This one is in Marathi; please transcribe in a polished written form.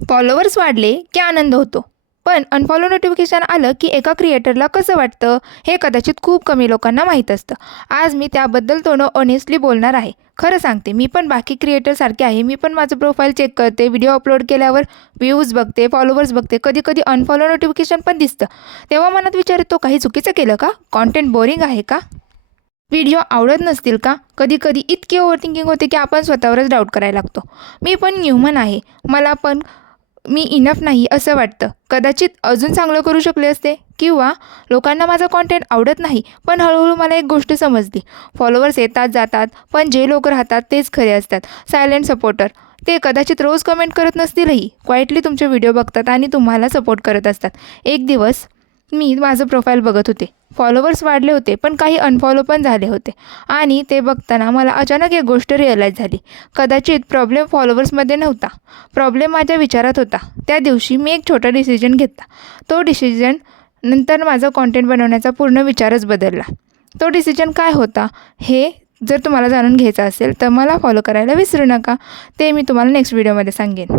फॉलोवर्स वाढले की आनंद होतो, पण अनफॉलो नोटिफिकेशन आलं की एका क्रिएटरला कसं वाटतं हे कदाचित खूप कमी लोकांना माहीत असतं. आज मी त्याबद्दल थोडं ऑनेस्टली बोलणार आहे. खरं सांगते, मी पण बाकी क्रिएटरसारखे आहे. मी पण माझं प्रोफाईल चेक करते, व्हिडिओ अपलोड केल्यावर व्ह्यूज बघते, फॉलोवर्स बघते, कधी कधी अनफॉलो नोटिफिकेशन पण दिसतं. तेव्हा मनात विचार येतो, काही चुकीचं केलं का? कॉन्टेंट बोरिंग आहे का? व्हिडिओ आवडत नसतील का? कधी कधी इतकी ओव्हरथिंकिंग होते की आपण स्वतःवरच डाऊट करायला लागतो. मी पण ह्युमन आहे. मला पण मी इनफ नाही असं वाटतं. कदाचित अजून चांगलं करू शकले असते, किंवा लोकांना माझं कॉन्टेंट आवडत नाही. पण हळूहळू मला एक गोष्ट समजली, फॉलोवर्स येतात जातात, पण जे लोक राहतात तेच खरे असतात. Silent supporter. ते कदाचित रोज कमेंट करत नसतीलही, क्वाइटली तुमचे व्हिडिओ बघतात आणि तुम्हाला सपोर्ट करत असतात. एक दिवस मी माझं प्रोफाईल बघत होते. फॉलोवर्स वाढले होते, पण काही अनफॉलो पण झाले होते. आणि ते बघताना मला अचानक एक गोष्ट रिअलाईज झाली. कदाचित प्रॉब्लेम फॉलोवर्समध्ये नव्हता, प्रॉब्लेम माझ्या विचारात होता. त्या दिवशी मी एक छोटा डिसिजन घेतला. तो डिसिजन नंतर माझं कॉन्टेंट बनवण्याचा पूर्ण विचारच बदलला. तो डिसिजन काय होता हे जर तुम्हाला जाणून घ्यायचं असेल तर मला फॉलो करायला विसरू नका. ते मी तुम्हाला नेक्स्ट व्हिडिओमध्ये सांगेन.